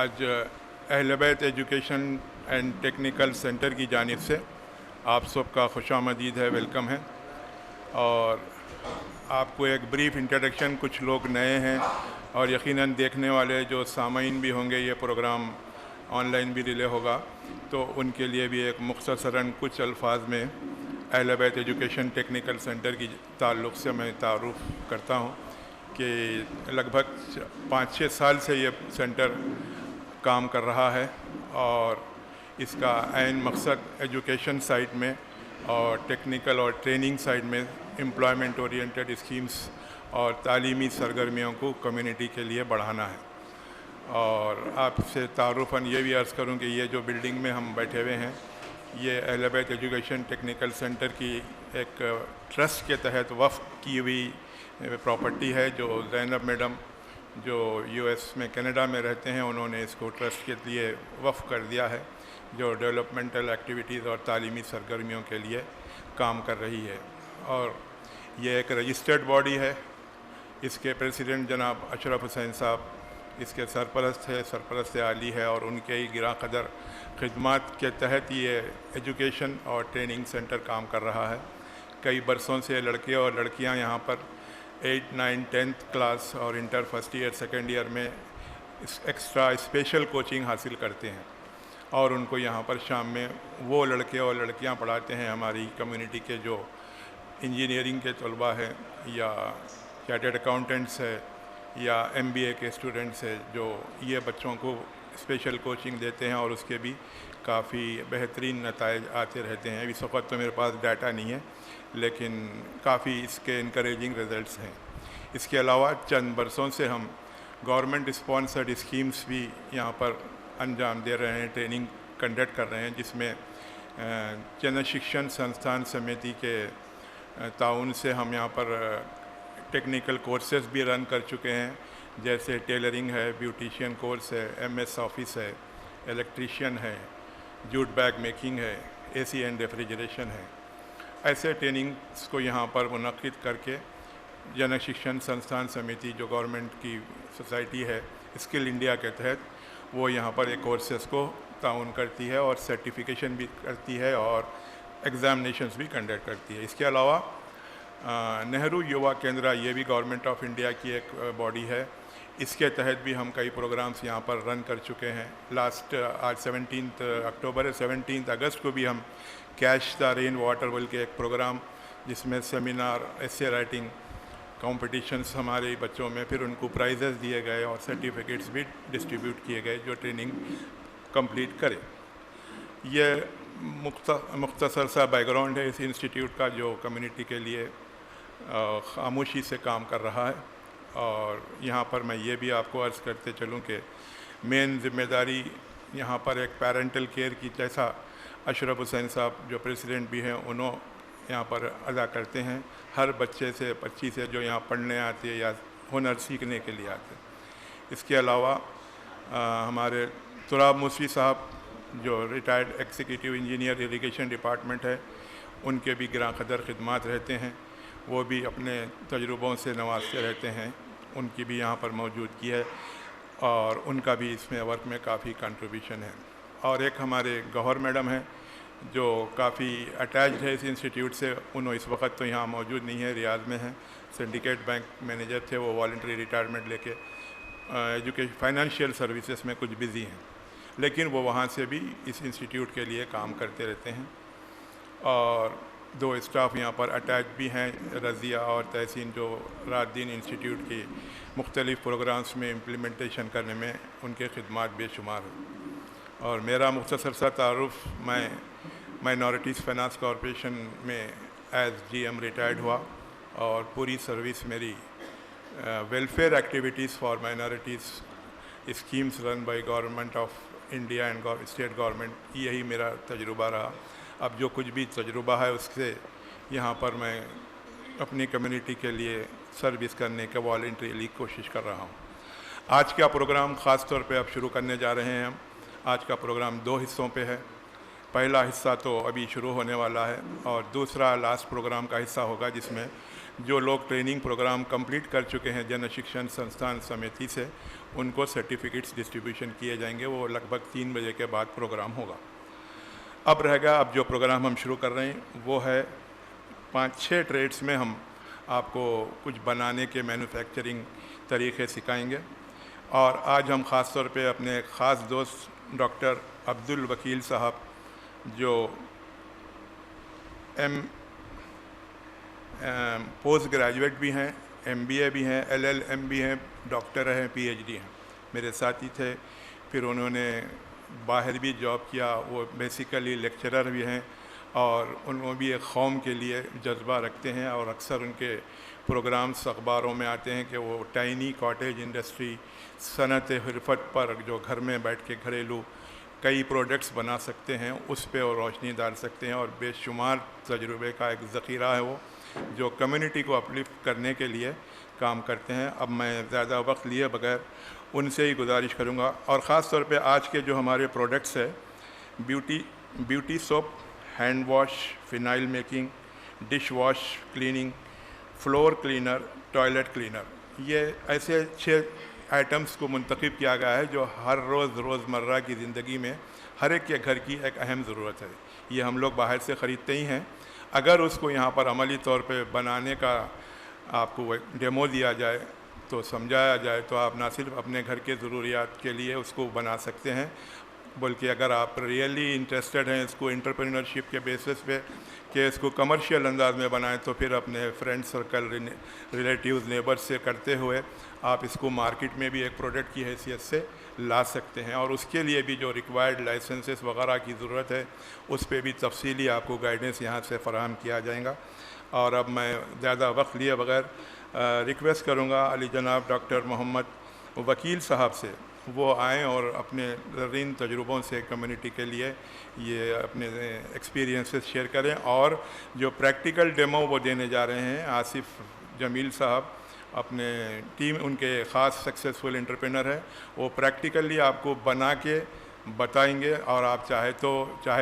आज अहल बैत एजुकेशन एंड टेक्निकल सेंटर की जानिब से आप सबका खुशामदीद है, वेलकम है। और आपको एक ब्रीफ इंट्रोडक्शन, कुछ लोग नए हैं और यकीनन देखने वाले जो सामीन भी होंगे, ये प्रोग्राम ऑनलाइन भी रिले होगा, तो उनके लिए भी एक मुख्तसरन कुछ अल्फाज में अहल बैत एजुकेशन टेक्निकल सेंटर की ताल्लुक़ से मैं तारुफ़ करता हूँ कि लगभग 5-6 साल से ये सेंटर काम कर रहा है और इसका ऐन मकसद एजुकेशन साइड में और टेक्निकल और ट्रेनिंग साइड में एम्प्लॉयमेंट ओरिएंटेड स्कीम्स और तालीमी सरगर्मियों को कम्युनिटी के लिए बढ़ाना है। और आपसे तारुफ़न ये भी अर्ज़ करूँ कि ये जो बिल्डिंग में हम बैठे हुए हैं, ये अहल बैत एजुकेशन टेक्निकल सेंटर की एक ट्रस्ट के तहत वफ़ की हुई प्रॉपर्टी है, जो ज़ैनब मैडम जो यूएस में कनाडा में रहते हैं, उन्होंने इसको ट्रस्ट के लिए वफ़ कर दिया है, जो डेवलपमेंटल एक्टिविटीज़ और तालीमी सरगर्मियों के लिए काम कर रही है। और ये एक रजिस्टर्ड बॉडी है। इसके प्रेसिडेंट जनाब अशरफ हुसैन साहब इसके सरपरस्त आली है और उनके ही गिरा कदर खिदमात के तहत ये एजुकेशन और ट्रेनिंग सेंटर काम कर रहा है। कई बरसों से लड़के और लड़कियां यहाँ पर 8, 9, 10th क्लास और inter first year second year में एक्स्ट्रा स्पेशल कोचिंग हासिल करते हैं और उनको यहाँ पर शाम में वो लड़के और लड़कियाँ पढ़ाते हैं हमारी कम्युनिटी के जो इंजीनियरिंग के तलबा हैं या चार्टर्ड अकाउंटेंट्स है या MBA के स्टूडेंट्स है, जो ये बच्चों को स्पेशल कोचिंग देते हैं और उसके भी काफ़ी बेहतरीन नताइज आते रहते हैं। इस वक्त तो मेरे पास डाटा नहीं है, लेकिन काफ़ी इसके इनकरेजिंग रिज़ल्ट्स हैं। इसके अलावा चंद बरसों से हम गवर्नमेंट स्पॉन्सर्ड स्कीम्स भी यहाँ पर अंजाम दे रहे हैं, ट्रेनिंग कंडक्ट कर रहे हैं, जिसमें जन शिक्षण संस्थान समिति के ताउन से हम यहाँ पर टेक्निकल कोर्सेज भी रन कर चुके हैं, जैसे टेलरिंग है, ब्यूटिशियन कोर्स है, MS ऑफिस है, इलेक्ट्रीशियन है, जूट बैग मेकिंग है, AC एंड रेफ्रिजरेशन है। ऐसे ट्रेनिंग्स को यहाँ पर मुनक़िद करके जन शिक्षण संस्थान समिति जो गवर्नमेंट की सोसाइटी है स्किल इंडिया के तहत, वो यहाँ पर एक कोर्सेज़ को ताउन करती है और सर्टिफिकेशन भी करती है और एग्ज़ामिनेशंस भी कंडक्ट करती है। इसके अलावा नेहरू युवा केंद्र, ये भी गवर्नमेंट ऑफ इंडिया की एक बॉडी है। इसके तहत भी हम कई प्रोग्राम्स यहाँ पर रन कर चुके हैं। आज 17 अक्टूबर है, 17 अगस्त को भी हम कैच द रेन वाटर बोल के एक प्रोग्राम, जिसमें सेमिनार, एसे राइटिंग कॉम्पिटिशन्स हमारे बच्चों में, फिर उनको प्राइजेस दिए गए और सर्टिफिकेट्स भी डिस्ट्रीब्यूट किए गए जो ट्रेनिंग कंप्लीट करे। ये मुख्तसर सा बैकग्राउंड है इस इंस्टीट्यूट का, जो कम्युनिटी के लिए खामोशी से काम कर रहा है। और यहाँ पर मैं ये भी आपको अर्ज़ करते चलूँ कि मेन ज़िम्मेदारी यहाँ पर एक पेरेंटल केयर की, जैसा अशरफ हुसैन साहब जो प्रेसिडेंट भी हैं, उन्होंने यहाँ पर अदा करते हैं। हर बच्चे से, बच्ची से जो यहाँ पढ़ने आते हैं या हुनर सीखने के लिए आते हैं। इसके अलावा हमारे तुराब मुसवी साहब जो retired executive engineer irrigation department है, उनके भी गिरा कदर खिदमात रहते हैं, वो भी अपने तजुर्बों से नवाजते रहते हैं। उनकी भी यहाँ पर मौजूदगी है और उनका भी इसमें वर्क में काफ़ी कंट्रीब्यूशन है। और एक हमारे गौहर मैडम हैं जो काफ़ी अटैच्ड है इस इंस्टीट्यूट से। उन्होंने इस वक्त तो यहाँ मौजूद नहीं है, रियाद में हैं, सिंडिकेट बैंक मैनेजर थे, वो वॉलंटरी रिटायरमेंट लेके एजुकेशन फाइनेंशियल सर्विसेज में कुछ बिज़ी हैं, लेकिन वो वहाँ से भी इस इंस्टीट्यूट के लिए काम करते रहते हैं। और 2 स्टाफ यहाँ पर अटैच भी हैं, रज़िया और तहसीन, जो रात दिन इंस्टीट्यूट की मुख्तलिफ़ प्रोग्राम्स में इम्प्लीमेंटेशन करने में उनके खिदमात बेशुमार हैं। और मेरा मुख्तसर सा तारुफ़, मैं माइनॉरिटीज़ फाइनेंस कॉरपोरेशन में एज़ GM रिटायर्ड हुआ और पूरी सर्विस मेरी welfare activities for minorities schemes run by government of India and state government, यही मेरा तजुर्बा रहा। अब जो कुछ भी तजुर्बा है उससे यहाँ पर मैं अपनी कम्युनिटी के लिए सर्विस करने के वॉलंटरीली कोशिश कर रहा हूँ। आज का प्रोग्राम ख़ास तौर पे अब शुरू करने जा रहे हैं हम। आज का प्रोग्राम 2 हिस्सों पे है। पहला हिस्सा तो अभी शुरू होने वाला है और दूसरा लास्ट प्रोग्राम का हिस्सा होगा, जिसमें जो लोग ट्रेनिंग प्रोग्राम कंप्लीट कर चुके हैं जन शिक्षण संस्थान समिति से, उनको सर्टिफिकेट्स डिस्ट्रीब्यूशन किए जाएंगे। वो लगभग 3 बजे के बाद प्रोग्राम होगा। अब रहेगा, अब जो प्रोग्राम हम शुरू कर रहे हैं वो है 5-6 ट्रेड्स में हम आपको कुछ बनाने के मैन्युफैक्चरिंग तरीक़े सिखाएंगे। और आज हम ख़ास तौर पे अपने ख़ास दोस्त डॉक्टर अब्दुल वकील साहब, जो पोस्ट ग्रेजुएट भी हैं, MBA भी हैं, LLM भी हैं, डॉक्टर हैं, PhD हैं, मेरे साथी थे। फिर उन्होंने बाहर भी जॉब किया। वो बेसिकली लेक्चरर भी हैं और उन्होंने भी एक कौम के लिए जज्बा रखते हैं। और अक्सर उनके प्रोग्राम्स अखबारों में आते हैं कि वो टाइनी कॉटेज इंडस्ट्री, सनत हिरफत पर जो घर में बैठ के घरेलू कई प्रोडक्ट्स बना सकते हैं, उस पर वो रोशनी डाल सकते हैं। और बेशुमार तजुर्बे का एक ज़ख़ीरा है वो, जो कम्युनिटी को अपलिफ्ट करने के लिए काम करते हैं। अब मैं ज़्यादा वक्त लिए बगैर उनसे ही गुजारिश करूँगा। और ख़ास तौर पे आज के जो हमारे प्रोडक्ट्स है, beauty soap, hand wash, phenyl making, dish wash cleaning, floor cleaner, toilet cleaner, ये ऐसे 6 आइटम्स को मुंतखब किया गया है जो हर रोज़मर्रा की ज़िंदगी में हर एक के घर की एक अहम ज़रूरत है। ये हम लोग बाहर से ख़रीदते ही हैं। अगर उसको यहाँ पर अमली तौर पे बनाने का आपको डेमो दिया जाए, तो समझाया जाए, तो आप ना सिर्फ अपने घर के ज़रूरियात के लिए उसको बना सकते हैं, बल्कि अगर आप रियली इंटरेस्टेड हैं इसको एंटरप्रेन्योरशिप के बेसिस पे कि इसको कमर्शियल अंदाज में बनाएं, तो फिर अपने फ्रेंड सर्कल, रिलेटिव्स, नेबर्स से करते हुए आप इसको मार्केट में भी एक प्रोडक्ट की हैसियत से ला सकते हैं। और उसके लिए भी जो रिक्वायर्ड लाइसेंसेस वगैरह की ज़रूरत है, उस पर भी तफसीली आपको गाइडेंस यहाँ से फ़राहम किया जाएगा। और अब मैं ज़्यादा वक्त लिए बगैर रिक्वेस्ट करूँगा अली जनाब डॉक्टर मोहम्मद वकील साहब से, वो आएँ और अपने ज़रीन तजुर्बों से कम्युनिटी के लिए ये अपने एक्सपीरियंसेस शेयर करें। और जो प्रैक्टिकल डेमो वो देने जा रहे हैं, आसिफ जमील साहब अपने टीम, उनके ख़ास सक्सेसफुल एंटरप्रेनर है, वो प्रैक्टिकली आपको बना के बताएंगे। और आप चाहे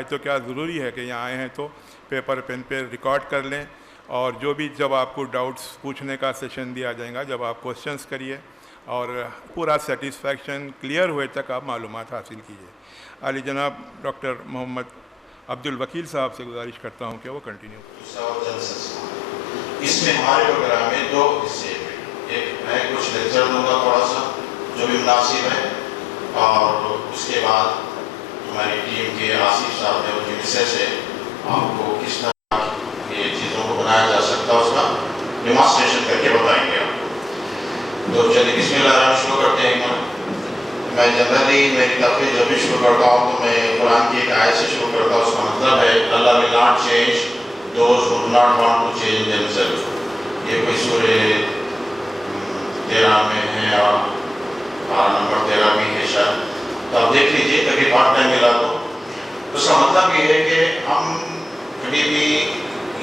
तो क्या ज़रूरी है कि यहाँ आए हैं तो पेपर पेन पे रिकॉर्ड कर लें, और जो भी जब आपको डाउट्स पूछने का सेशन दिया जाएगा, जब आप क्वेश्चंस करिए और पूरा सेटिस्फैक्शन क्लियर हुए तक आप मालूमात हासिल कीजिए। अली जनाब डॉक्टर मोहम्मद अब्दुल वकील साहब से गुजारिश करता हूँ कि वो कंटिन्यू। इसमें हमारे प्रोग्राम में 2 हिस्से हैं। एक मैं कुछ लेक्चर दूंगा थोड़ा सा जो भी मुनासिब है, और उसके बाद हमारी टीम के आसिफ साहब ने उनकी मिसेज से आपको किस तरह ये चीज़ों को बनाया जा सकता है उसका डेमोंस्ट्रेशन करके बताएंगे आपको। तो चलिए बिस्मिल्लाह शुरू करते हैं। मैं जनरली मेरी तकरीर जब भी शुरू करता हूँ तो मैं कुरान की एक आयत से शुरू करता हूँ। उसका मतलब है Allah will not change those who do not want to change themselves. ये कोई सूरे 13 में है और पारा नंबर 13 भी है शायद, तो आप देख लीजिए कभी पार्ट टाइम मिला तो। उसका मतलब ये है कि हम कभी भी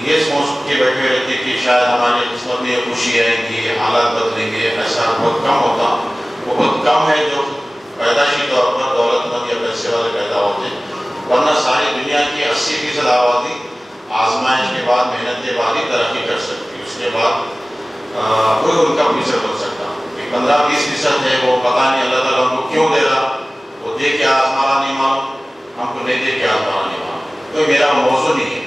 ये सोच के बैठे रहते कि शायद हमारे किस्मत में खुशी आएगी, हालात बदलेंगे, ऐसा बहुत कम होता। वो बहुत कम है जो पैदाशी तौर पर दौलतमंद या पैसे वाले पैदा होते, वरना सारी दुनिया की 80% आबादी आजमाइश के बाद, मेहनत के बाद ही तरक्की कर सकती है। उसके बाद कोई उनका फ्यूचर बन सकता। 15-20% है वो पता नहीं अल्लाह ताला उनको क्यों दे रहा, वो दे क्या हमारा नहीं मालूम, हमको नहीं दे क्या हमारा नहीं मालूम। तो मेरा मौजू नहीं है।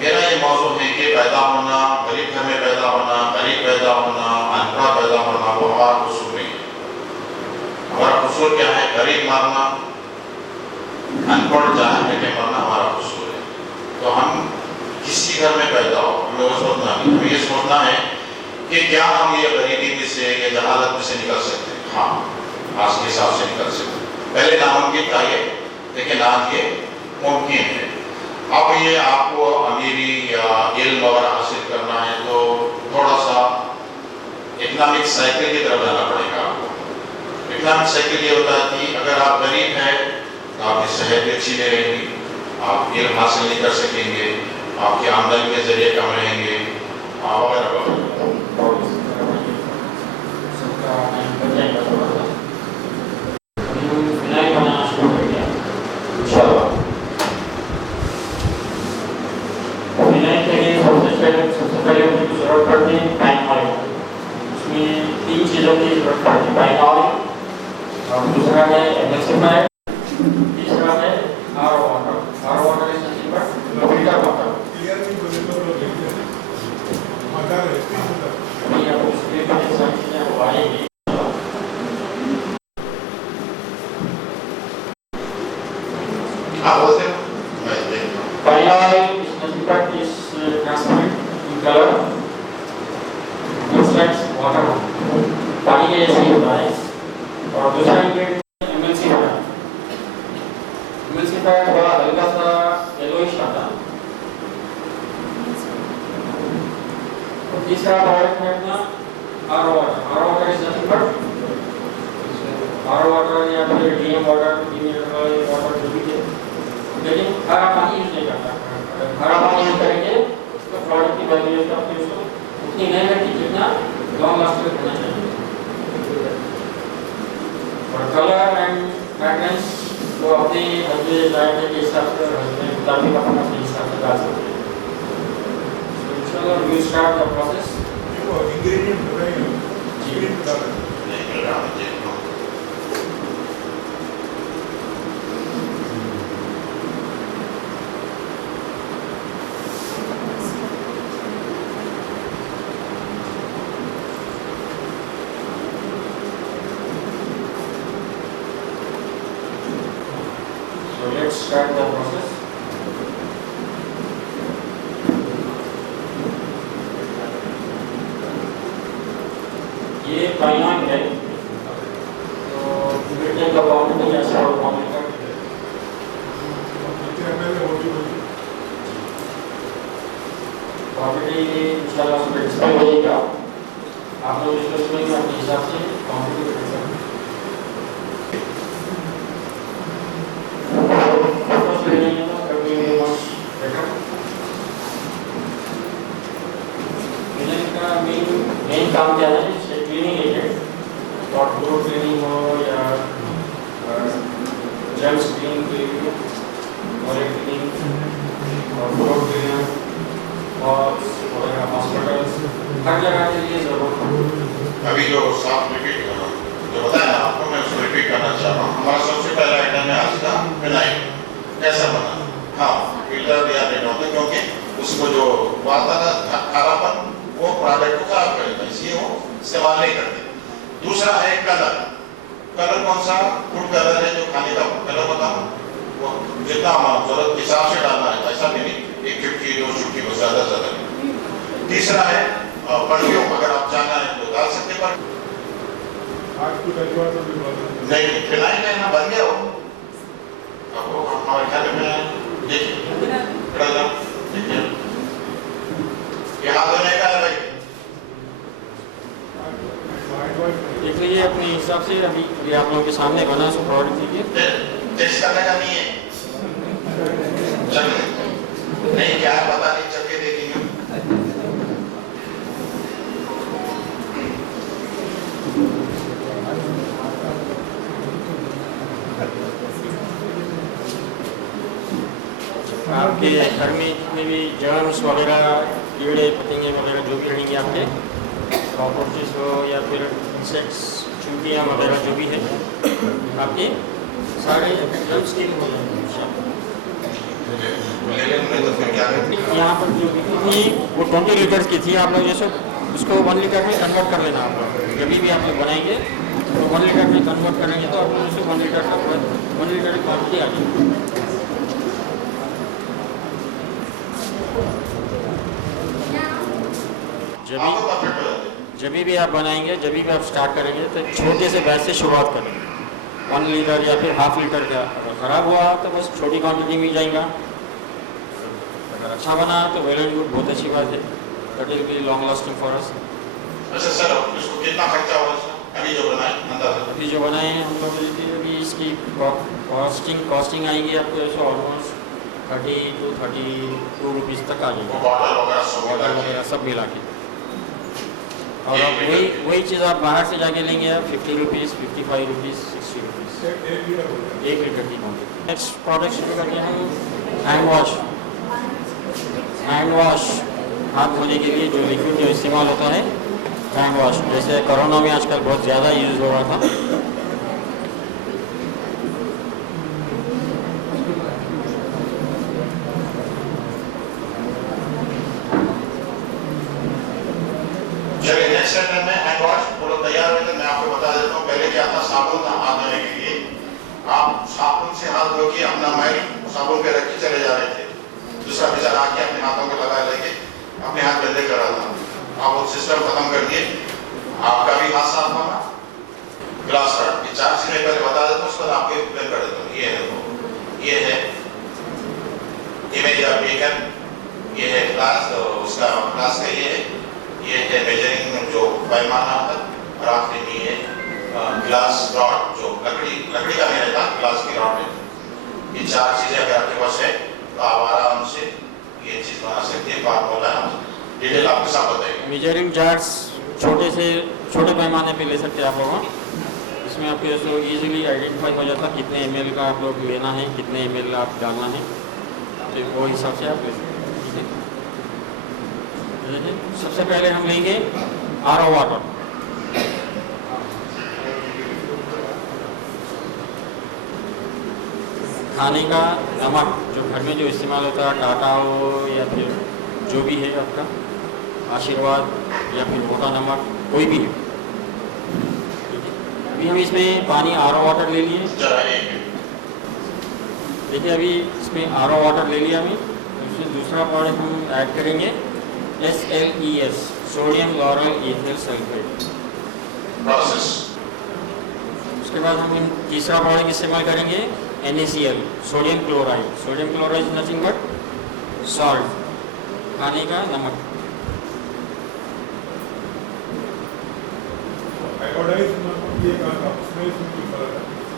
मेरा ये मौजू है कि पैदा होना, गरीब घर में पैदा होना, गरीब पैदा होना, अनपढ़ पैदा होना, वो हमारा कसूर नहीं है। हमारा कसूर क्या है? गरीब मरना, अनपढ़ जाने के मरना हमारा कसूर है। तो हम किसी घर में पैदा हो, हमें वो सोचना नहीं। हमें ये सोचना है कि क्या हम ये गरीबी में से या जहालत में से निकल सकते हैं। हाँ, आज के हिसाब से निकल सकते हैं। पहले नामुमकिन था ये, लेकिन आज ये मुमकिन है। अब ये आपको अमीरी या इल्म वगैरह हासिल करना है तो थोड़ा सा इकनॉमिक साइकिल की तरफ जाना पड़ेगा आपको। इकनॉमिक साइकिल ये होता है कि अगर आप गरीब हैं तो आपकी सेहत भी अच्छी नहीं रहेगी, आप इल्म हासिल नहीं कर सकेंगे, आपकी आमदनी के जरिए कम रहेंगे वगैरह। सबसे पहले मुझे जरूरत पड़ती है पैन ऑयल। उसमें 3 चीज़ों की जरूरत पड़ती है, पैन ऑयल, हाँ बोलते हैं, मैं देख रहा हूँ। Vanilla oil is nothing but is transparent in color, looks like water, पानी के जैसे ही होता है। और दूसरा इंग्रेडिएंट एमल्सिफायर। एमल्सिफायर थोड़ा हल्का सा येलोइश आता है। और तीसरा प्रोडक्ट है अपना R water. R water is nothing but R water या फिर डीएम वाटर, मिनरल वाटर जो भी है, लेकिन खारा पानी यूज नहीं करता। खारा पानी यूज करेंगे तो प्रोडक्ट की वैल्यू का फिर उसको उतनी नहीं रहती जितना लॉन्ग लास्टिंग होना चाहिए। और कलर एंड फ्रेगरेंस तो अपने बच्चे जायके के हिसाब से अपने मुताबिक अपना अपने हिसाब से डाल सकते हैं। तो चलो we start the process. Ingredient बताइए। जी नहीं मिल रहा मुझे। So let's start the process. ये पाइलान है, तो ब्रिटेन का गवर्नमेंट ऐसा और गवर्नमेंट का क्वांटिटी इंशाल्लाह उसमें डिस्प्ले हो जाएगा। आप लोग इसको सुनेंगे अपने हिसाब से क्वांटिटी कर सकते हैं। मेन काम क्या है? क्लीनिंग एजेंट, और फ्लोर क्लीनिंग हो या जेम्स क्लीनिंग के लिए टॉयलेट क्लीनिंग और फ्लोर क्लीनिंग और हॉस्पिटल्स हर जगह के लिए जरूरत है। अभी जो साफ रिपीट जो बताया आपको, मैं उसको रिपीट करना चाह रहा हूँ। हमारा सबसे पहला आइटम है आज का फिनाइल। कैसा बना? हाँ, फिल्टर दिया नहीं होता क्योंकि उसको जो आता ना खारापन वो प्रोडक्ट को खराब करेगा, इसलिए वो इस्तेमाल नहीं करते। दूसरा है कलर। कलर कौन सा? फूड कलर है, जो खाने का कलर होता है वो जितना हमारा जरूरत के हिसाब से डालना है, ऐसा भी नहीं 1 चुटकी 2 चुटकी को ज्यादा नहीं। तीसरा है परफ्यूम, अगर आप चाहना है तो डाल सकते हैं। नहीं, फिनाइल है ना, बन गया हो। अब वो हमारे घर में देखिए ये हाथ धोने का है भाई। देख लीजिए अपने हिसाब से। अभी आप लोगों के सामने बना सो प्रोडक्ट लीजिए। टेस्ट करने का नहीं है, चल नहीं क्या है पता नहीं, चल के देखेंगे। आपके घर में जितने भी जर्म्स वगैरह, कीड़े पतंगे वगैरह जो भी रहेंगे, आपके कॉकरोचेस हो या फिर इंसेक्ट्स, चूतियाँ वगैरह जो भी है, आपके सारे जर्म्स किल हो जाएंगे। यहाँ पर जो बिक्री थी वो 20 लीटर्स की थी। आप लोग जैसे उसको 1 लीटर में कन्वर्ट कर लेना। आप लोग जब भी आप लोग बनाएंगे तो 1 लीटर में कन्वर्ट करेंगे तो आप लोग जैसे 1 लीटर का 1 लीटर की क्वान्टिटी आ जाएगी। जब भी आप बनाएंगे, जब भी आप स्टार्ट करेंगे तो छोटे से बैच से शुरुआत करें। 1 लीटर या फिर हाफ लीटर का। अगर ख़राब हुआ तो बस छोटी क्वांटिटी में जाएगा। अगर अच्छा बना तो वेल एंड गुड, बहुत अच्छी बात है। That will be long lasting for us. अच्छा सर, इसको कितना खर्चा हुआ अभी जो बनाए? अंदाजा अभी जो बनाए हैं हम लोग, अभी इसकी कॉस्टिंग आएगी आपको ऐसे ऑलमोस्ट 30 to 32 रुपीज़ तक आ जाएगा। बॉटल वगैरह सब मिला के। और अब वही चीज़ आप बाहर से जाके लेंगे आप 50 रुपीज़, 55 रुपीज़, 60 रुपीज़ 1 लीटर की क्वान्टिटी। नेक्स्ट प्रोडक्ट शुरू करते हैं हम हैंड वॉश। हाथ धोने के लिए जो लिक्विड जो इस्तेमाल होता है, हैंड वॉश। जैसे कोरोना में आजकल बहुत ज़्यादा यूज़ हो रहा था। चलिए नेक्स्ट सेक्शन में हैंड वॉश। वो लोग तैयार हुए थे, मैं आपको बता देता हूँ। पहले क्या था, साबुन था हाथ धोने के लिए। आप साबुन से हाथ धो के अपना मैल साबुन पे रख के चले जा रहे थे, दूसरा बेचारा आके अपने हाथों को लगा लेके अपने हाथ गंदे कर रहा था। आप वो सिस्टम खत्म कर दिए, आपका भी हाथ साफ होना। ग्लास कार्ड ये 4 चीजें पहले बता देता हूँ, उसके बाद आपको एक्सप्लेन कर देता हूँ। ये है वो, ये है इमेज ऑफ बीकन, ये है ग्लास, तो उसका ग्लास का ये है मेजरिंग जो पैमाना होता है, और आखिरी में ये ग्लास रॉड जो लकड़ी का नहीं रहता, ग्लास की रॉड है। ये 4 चीजें अगर आपके पास है तो आप आराम से ये चीज बना सकते हैं। फार्मूला डिटेल आपके साथ बताएंगे। मेजरिंग जार्स छोटे पैमाने पे ले सकते हैं आप लोग। इसमें आपको जो इजीली आइडेंटिफाई हो जाता है कितने ml का आप लोग लेना है, कितने ml आप डालना है, तो वो हिसाब से आप ले सकते हैं। सबसे पहले हम लेंगे RO वाटर। खाने का नमक जो घर में जो इस्तेमाल होता है, टाटा हो या फिर जो भी है आपका, आशीर्वाद या फिर मोटा नमक, कोई भी है। अभी हम इसमें पानी RO वाटर ले लिए। देखिए अभी इसमें RO वाटर ले लिया हमें। दूसरा प्रोडक्ट हम ऐड करेंगे SLES, sodium lauryl ethyl sulphate process. उसके बाद हम तीसरा प्रोडक्ट इस्तेमाल करेंगे NaCl, sodium chloride. Sodium chloride nothing but salt, खाने का नमक।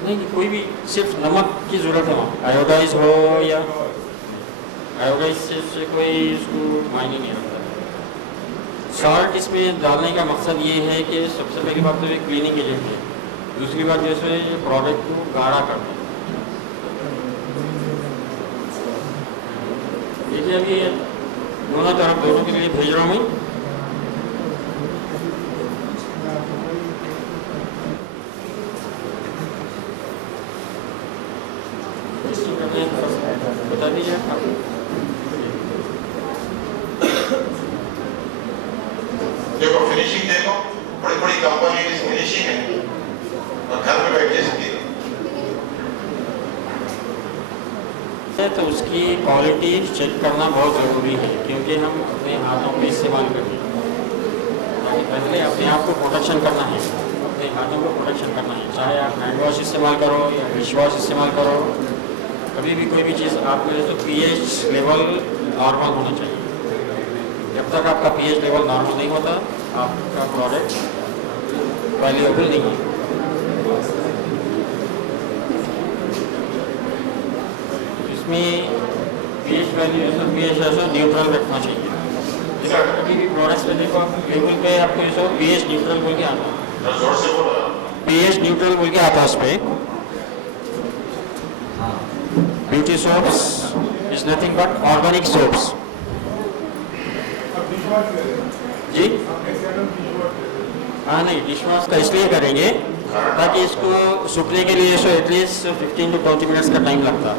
नहीं, कोई भी सिर्फ नमक की ज़रूरत है वहाँ। आयोडाइज हो या आयोडाइज से कोई इसको मायने नहीं रखता। सॉल्ट इसमें डालने का मकसद ये है कि सबसे पहली बात तो ये क्लीनिंग एजेंट है, दूसरी बात जैसे ये प्रोडक्ट को गाढ़ा करता है। देखिए अभी दोनों तरफ दोनों के लिए भेज रहा हूँ मैं। बता दीजिए आप। देखो फिनिशिंग देखो, बड़ी बड़ी कंपनी की फिनिशिंग है और घर में बैठ के सकती है तो उसकी क्वालिटी चेक करना बहुत ज़रूरी है, क्योंकि हम अपने हाथों में इस्तेमाल करें। ताकि पहले अपने आप को प्रोटेक्शन करना है, अपने हाथों को प्रोटेक्शन करना है। चाहे आप हैंड वॉश इस्तेमाल करो या डिश वॉश इस्तेमाल करो, कभी भी कोई भी चीज़ आपके तो pH लेवल नॉर्मल होना चाहिए। जब तक आपका pH लेवल नॉर्मल नहीं होता, आपका प्रोडक्ट वैल्यूएबल नहीं है। इसमें pH वैल्यू ऐसा न्यूट्रल रखना चाहिए। कभी भी प्रोडक्ट्स में देखो आप लेबल पे आपको ऐसा pH न्यूट्रल बोल के आता है, pH न्यूट्रल बोल के आता है उस पर। Beauty soaps is nothing but organic soaps. जी हाँ, नहीं डिश वॉश का इसलिए करेंगे ताकि इसको सूखने के लिए एटलीस्ट 15 to 20 मिनट्स का टाइम लगता है।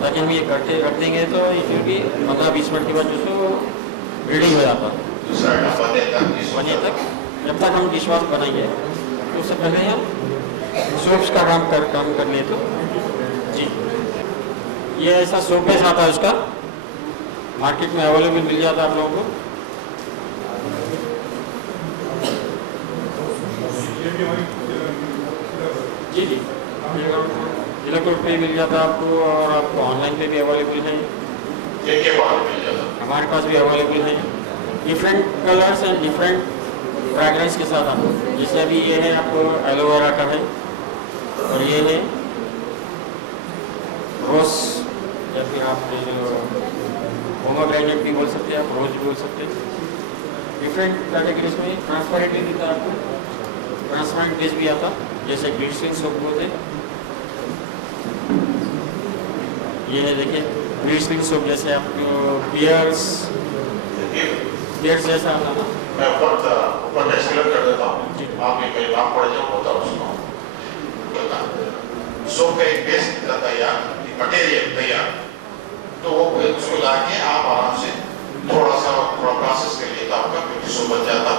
ताकि हम ये करके रख देंगे तो ये भी 15-20 मिनट के बाद जो ब्रीडिंग हो जाता बने तक। जब तक हम डिश वॉश बनाएंगे तो उससे पहले हम सोप्स का काम कर ले तो जी। ये ऐसा सोप बेस आता है, उसका मार्केट में अवेलेबल मिल जाता है आप लोगों को। जी जी, जिलाकोट पे मिल जाता है आपको, और आपको ऑनलाइन पे भी अवेलेबल है। हमारे पास भी अवेलेबल है different colours and different fragrance के साथ आपको। जैसे अभी ये है आपको एलोवेरा का है, और ये है रोज या फिर आप पोमोग्रेनेट भी बोल सकते हैं, आप रोज भी बोल सकते हैं। डिफरेंट कैटेगरीज में ट्रांसपेरेंट भी दिखता है आपको, ट्रांसपेरेंट बेस भी आता, जैसे ग्लिसरीन सोप बोलते हैं। ये है देखिए ग्लिसरीन सोप, जैसे आपको पियर्स जैसा आता ना। मैं ऊपर डेस्क्रिप्ट कर देता हूँ, आप ये कहीं नाम पड़ जाओ होता उसको। सोप का एक बेस तैयार, मटेरियल तैयार, तो वो उसको लाके आप आराम से थोड़ा प्रोसेस कर लेता आपका, क्योंकि सोप बन जाता।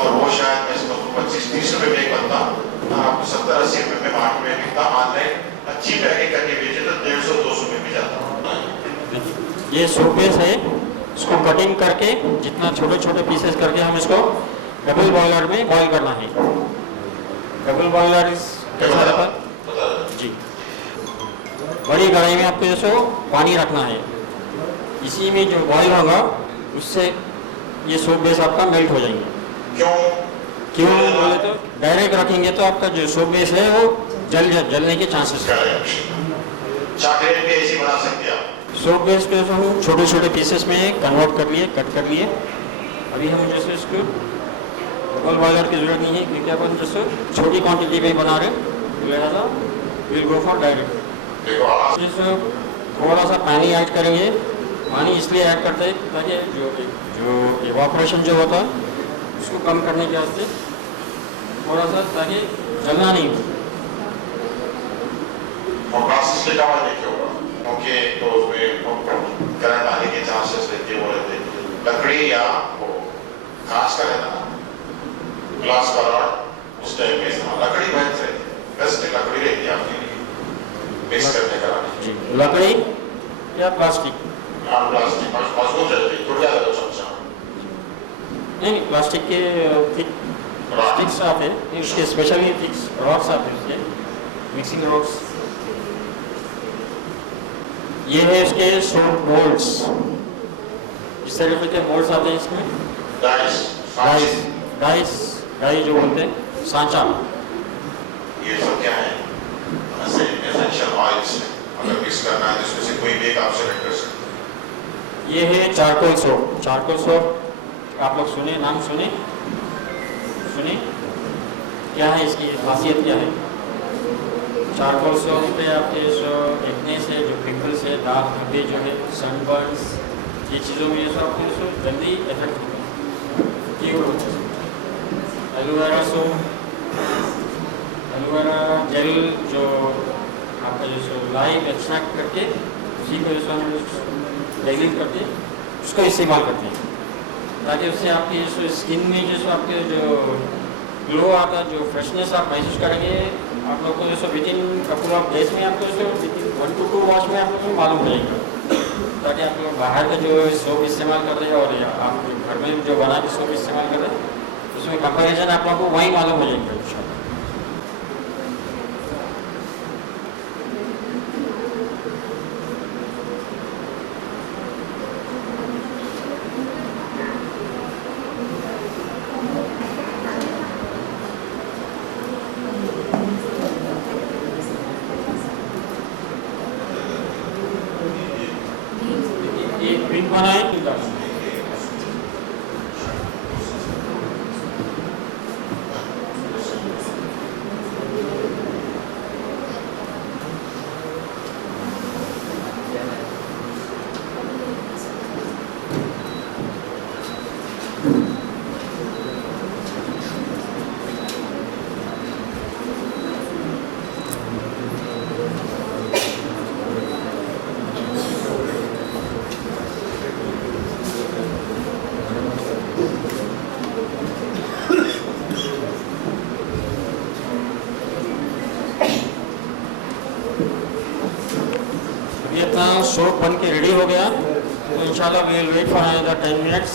और वो शायद मैं इसको 25-30 रुपए में बनता, आपको 70-80 रुपए में मार्केट में बिकता। ऑनलाइन अच्छी पैकिंग करके बेचे तो 150-200 में भी जाता। ये सोप बेस है, इसको कटिंग करके जितना छोटे छोटे पीसेस करके हम इसको डबल बॉयलर में बॉईल करना है। डबल बॉयलर कैसा रहता है जी, बड़ी कढ़ाई में आपको जैसे पानी रखना है, इसी में जो बॉईल होगा उससे ये सोप बेस आपका मेल्ट हो जाएंगे। क्यों बोले तो डायरेक्ट रखेंगे तो आपका जो सोप बेस है वो जलने के चांसेस है। चॉकलेट भी ऐसी बना सकते हैं आप। सोप बेस को हम छोटे छोटे पीसेस में कन्वर्ट कर लिए, कट कर लिए। अभी हम जैसे इसको डबल बॉयलर की जरूरत नहीं है क्योंकि अपन जैसे छोटी क्वांटिटी में बना रहे हैं, लिहाजा विल गो फॉर डायरेक्ट। जैसे थोड़ा सा पानी ऐड करेंगे, पानी इसलिए ऐड करते हैं ताकि जो इवापोरेशन जो होता है उसको कम करने के वास्ते थोड़ा सा, ताकि जलना नहीं हो। और प्रोसेस के दवा देखिए होगा क्योंकि तो उसमें करंट आने के चांसेस रहते वो रहते। लकड़ी या वो कांच का रहता ना, ग्लास का रॉड, उस टाइप में लकड़ी बेस्ट रहती है, बेस्ट लकड़ी रहती है आपके लिए मिक्स करने का। लकड़ी या प्लास्टिक? प्लास्टिक मजबूत रहती है, टूट जाएगा तो चमचा। नहीं, प्लास्टिक के स्टिक्स आते हैं, उसके स्पेशली फिक्स रॉड्स आते हैं, उसके मिक्सिंग रॉड्स। ये है इसके सोप मोल्ड्स, इस तरीके के मोल्ड्स आते हैं इसमें। डाइस जो बोलते हैं, सांचा। ये सब क्या है? एसेंशियल ऑयल्स है, अगर मिक्स करना है तो इसमें से कोई भी एक आप सेलेक्ट कर सकते हैं। ये है चारकोल सोप। चारकोल सोप आप लोग सुने, नाम सुने क्या है इसकी खासियत क्या है? चारकोल सोप पे आपके जो एक्ने से, जो पिंपल्स है, दाग धब्बे जो है, सनबर्न्स, ये चीज़ों में ये सब आपको जल्दी इफेक्ट होता है। ये होता है एलोवेरा सोप, एलोवेरा जेल जो आपका जो लाइव एक्सट्रैक्ट करके उसी को जो डेलिंग करके उसको इस्तेमाल करते हैं ताकि उससे आपकी जो स्किन में जो आपके जो ग्लो आता है, जो फ्रेशनेस आप महसूस करेंगे। आप लोग को जो with in couple of days में आपको जो विद इन 1 to 2 वॉश में आप लोग को मालूम हो जाएगा, ताकि आप लोग बाहर का जो सोप इस्तेमाल कर रहे हैं और आप घर में जो बना के सोप इस्तेमाल कर रहे हैं उसमें कंपेरिजन आप लोग को वही मालूम हो जाएगा। सोप बन के रेडी हो गया तो इंशाल्लाह we will wait for another 10 minutes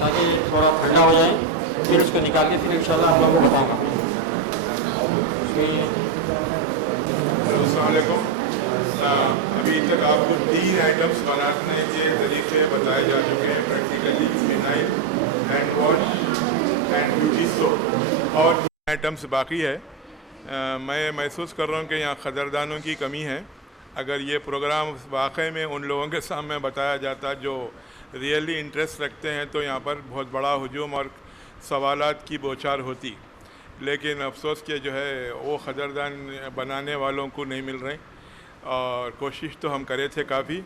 ताकि थोड़ा ठंडा हो जाए, फिर उसको निकाल के फिर इंशाल्लाह आप लोगों को बताऊंगा। अस्सलाम वालेकुम। अभी तक आपको 3 आइटम्स बनाने के तरीके बताए जा चुके हैं practically, phenyl, hand wash and beauty soap, और आइटम्स बाकी है। मैं महसूस कर रहा हूँ कि यहाँ क़दरदानों की कमी है। अगर ये प्रोग्राम वाकई में उन लोगों के सामने बताया जाता जो रियली इंटरेस्ट रखते हैं तो यहाँ पर बहुत बड़ा हुजूम और सवालात की बौछार होती, लेकिन अफसोस के जो है वो क़दरदान बनाने वालों को नहीं मिल रहे। और कोशिश तो हम करे थे काफ़ी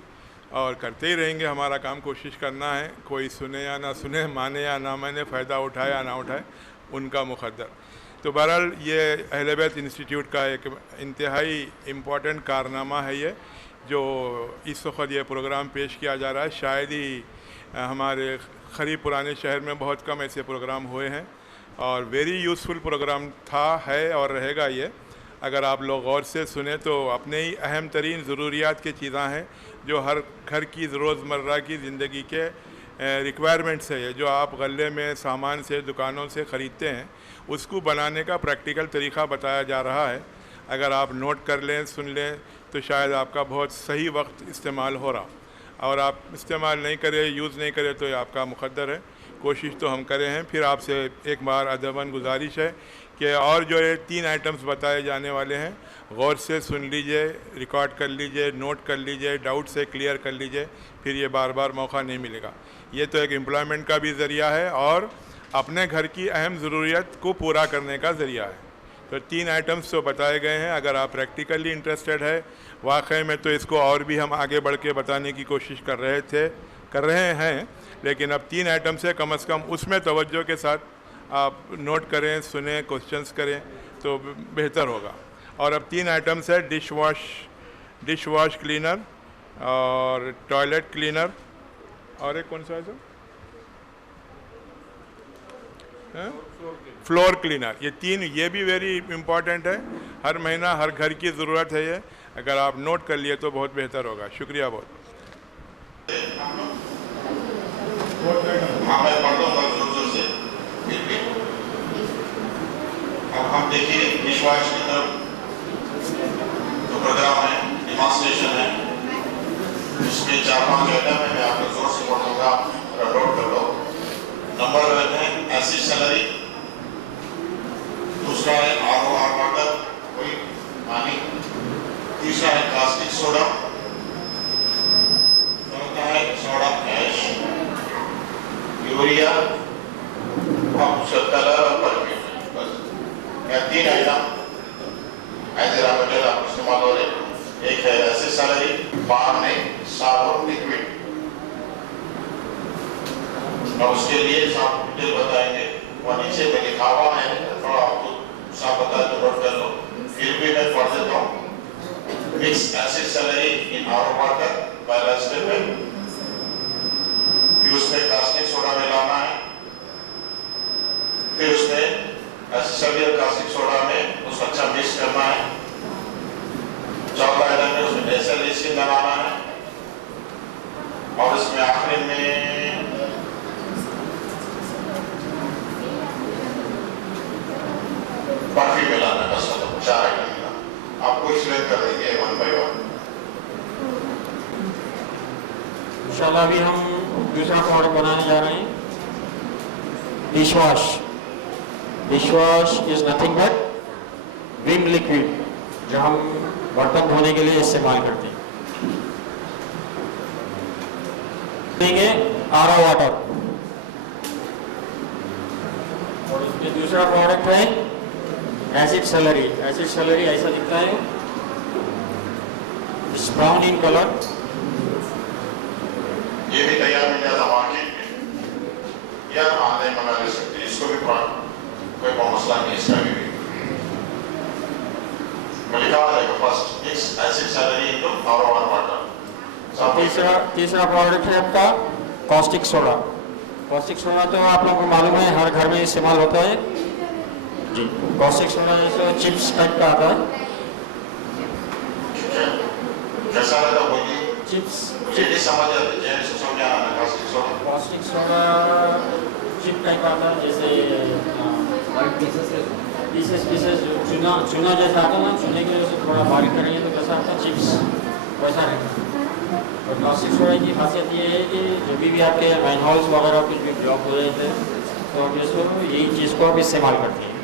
और करते ही रहेंगे, हमारा काम कोशिश करना है। कोई सुने या ना सुने, माने या ना माने, फ़ायदा उठाए या ना उठाए, उनका मुक़द्दर। तो बहरहाल ये अहले बैत इंस्टीट्यूट का एक इंतहाई इम्पॉर्टेंट कारनामा है ये, जो इस वक्त ये प्रोग्राम पेश किया जा रहा है। शायद ही हमारे क़रीब पुराने शहर में बहुत कम ऐसे प्रोग्राम हुए हैं और वेरी यूज़फुल प्रोग्राम था, है और रहेगा ये। अगर आप लोग गौर से सुने तो अपने ही अहम तरीन ज़रूरियात की चीज़ें हैं जो हर घर की रोज़मर्रा की ज़िंदगी के रिक्वायरमेंट्स है, जो आप गले में सामान से दुकानों से ख़रीदते हैं, उसको बनाने का प्रैक्टिकल तरीक़ा बताया जा रहा है। अगर आप नोट कर लें, सुन लें, तो शायद आपका बहुत सही वक्त इस्तेमाल हो रहा, और आप इस्तेमाल नहीं करें, यूज़ नहीं करें, तो ये आपका मुक़द्दर है। कोशिश तो हम करे हैं। फिर आपसे एक बार अदबन गुजारिश है कि और जो ये 3 आइटम्स बताए जाने वाले हैं, गौर से सुन लीजिए, रिकॉर्ड कर लीजिए, नोट कर लीजिए, डाउट से क्लियर कर लीजिए, फिर ये बार बार मौका नहीं मिलेगा। ये तो एक एम्प्लॉयमेंट का भी ज़रिया है और अपने घर की अहम ज़रूरियत को पूरा करने का ज़रिया है। तो 3 आइटम्स तो बताए गए हैं। अगर आप प्रैक्टिकली इंटरेस्टेड है वाकई में, तो इसको और भी हम आगे बढ़ के बताने की कोशिश कर रहे हैं, लेकिन अब 3 आइटम्स है, कम से कम उसमें तवज्जो के साथ आप नोट करें, सुने, क्वेश्चंस करें तो बेहतर होगा। और अब 3 आइटम्स है, डिश वॉश क्लीनर और टॉयलेट क्लीनर, और एक कौन सा है सर? Floor cleaner. ये 3, ये भी वेरी इम्पॉर्टेंट है। हर महीना हर घर की ज़रूरत है ये। अगर आप नोट कर लिए तो बहुत बेहतर होगा। शुक्रिया बहुत। हाँ, मैं पढ़ दूंगा जोर जोर से। फिर भी अब हम देखिए विश्वास की तरफ जो प्रोग्राम है, डेमोन्स्ट्रेशन है, इसमें 4-5 आइटम है। मैं आपको जोर से पढ़ूंगा, नोट कर लो। नंबर 1 है एसिड सैलरी, दूसरा है RO वाटर, कोई पानी, तीसरा है कास्टिक सोडा, चौथा है सोडा ऐश, यूरिया और उसका कलर और परफ्यूम। बस ये 3 item as a raw material आप इस्तेमाल हो रहे। एक है एसिड सैलरी, बाद में साबुन लिक्विड, और उसके लिए आप डिटेल बताएंगे, वो नीचे में लिखा हुआ है, थोड़ा आपको साफ बता दो, नोट कर लो। फिर भी मैं पढ़ देता हूँ। Mix acid salary in RO water, पहला स्टेप है। फिर उसमें कास्टिक सोडा मिलाना है, फिर उसमें एसिड सैलरी और कास्टिक सोडा में उसको अच्छा मिक्स करना है। चौथा आइटम में उसमें डेसलिसिन बनाना है, और इसमें आखिरी में परफ्यूम मिलाना है। बस 4 आइटम मिला। आपको एक्सप्लेन कर देंगे 1 बाय 1। इंशाल्लाह अभी हम दूसरा प्रोडक्ट बनाने जा रहे हैं, dishwash. Dishwash is nothing but Vim liquid, जो हम बर्तन धोने के लिए इस्तेमाल करते हैं। देंगे RO वाटर, और इसमें दूसरा प्रोडक्ट है एसिड सैलरी। एसिड सैलरी ऐसा दिखता है, इट्स ब्राउन इन कलर। ये भी तैयार मिल जाता मार्केट में, या ऑनलाइन मंगा ले सकते हैं। इसको भी कोई मसला नहीं, इसका भी लिखा हुआ है first mix acid salary into RO water. तीसरा प्रोडक्ट है आपका कॉस्टिक सोडा। कॉस्टिक सोडा तो आप लोगों को मालूम है, हर घर में इस्तेमाल होता है जी। कॉस्टिक सोडा जैसे चिप्स टाइप का आता है। कैसा रहता है बोलिए? चिप्स समझ आते हैं, समझाना caustic soda. Caustic soda chip type आता है, जैसे पीसेस चूना जैसा आता है ना, चूने की वजह से थोड़ा बारीक करेंगे तो कैसा आता है, चिप्स वैसा रहेगा। और कॉस्टिक सोडा की खासियत ये है कि जब भी आपके मैनहोल्स वगैरह कुछ भी ब्लॉक हो रहे थे तो आप इसको यही चीज़ को आप इस्तेमाल करते हैं।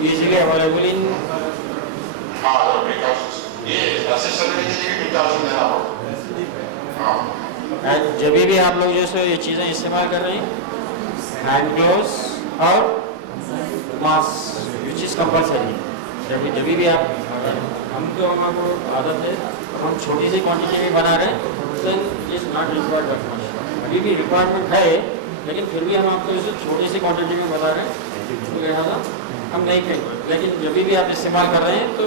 इजीली अवेलेबल इन जब भी आप लोग जैसे ये चीज़ें इस्तेमाल कर रहे हैं, हैंड ग्लोव्स और मास्क विच इज़ कंपल्सरी। जब भी आप, हम तो हमारे आदत है, हम छोटी सी क्वांटिटी में बना रहे हैं, then is not required that much. अभी भी रिक्वायरमेंट है, लेकिन फिर भी हम आपको इसे छोटी सी क्वांटिटी में बता रहे हैं, तो लिहाजा हम नहीं करेंगे। लेकिन जब भी आप इस्तेमाल कर रहे हैं तो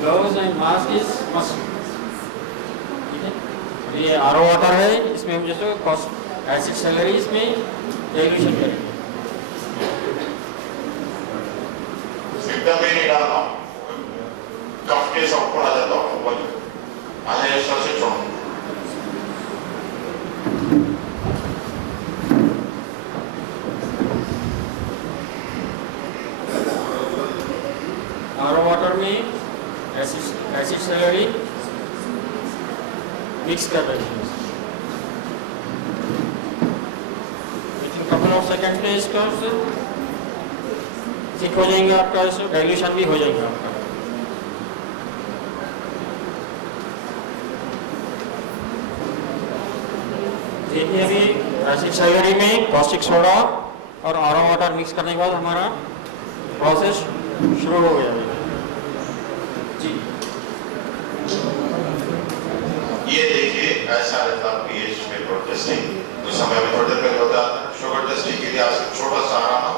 gloves and mask is must. ठीक है, ये RO वाटर है, इसमें हम जैसे एसिड सैलरी इसमें डाइल्यूशन करेंगे। डालना कफ के सब ऊपर आ जाता हूँ ऊपर आगे इस तरह से छोड़ूं आरो वाटर में एसिड सेलेरी मिक्स कर रहे हैं। विथिन कपल ऑफ सेकेंड में इसका थिक हो जाएंगे आपका, डाइल्यूशन भी हो जाएगा आपका। देखिए अभी एसिड सेलेरी में कॉस्टिक सोडा और आरो वाटर मिक्स करने के बाद हमारा प्रोसेस शुरू हो गया जी। ये देखिए ऐसा रहता पीएच पेपर टेस्टिंग उस समय में थोड़ी देर पहले बताया था। शुगर टेस्टिंग के लिए आज छोटा सा आराम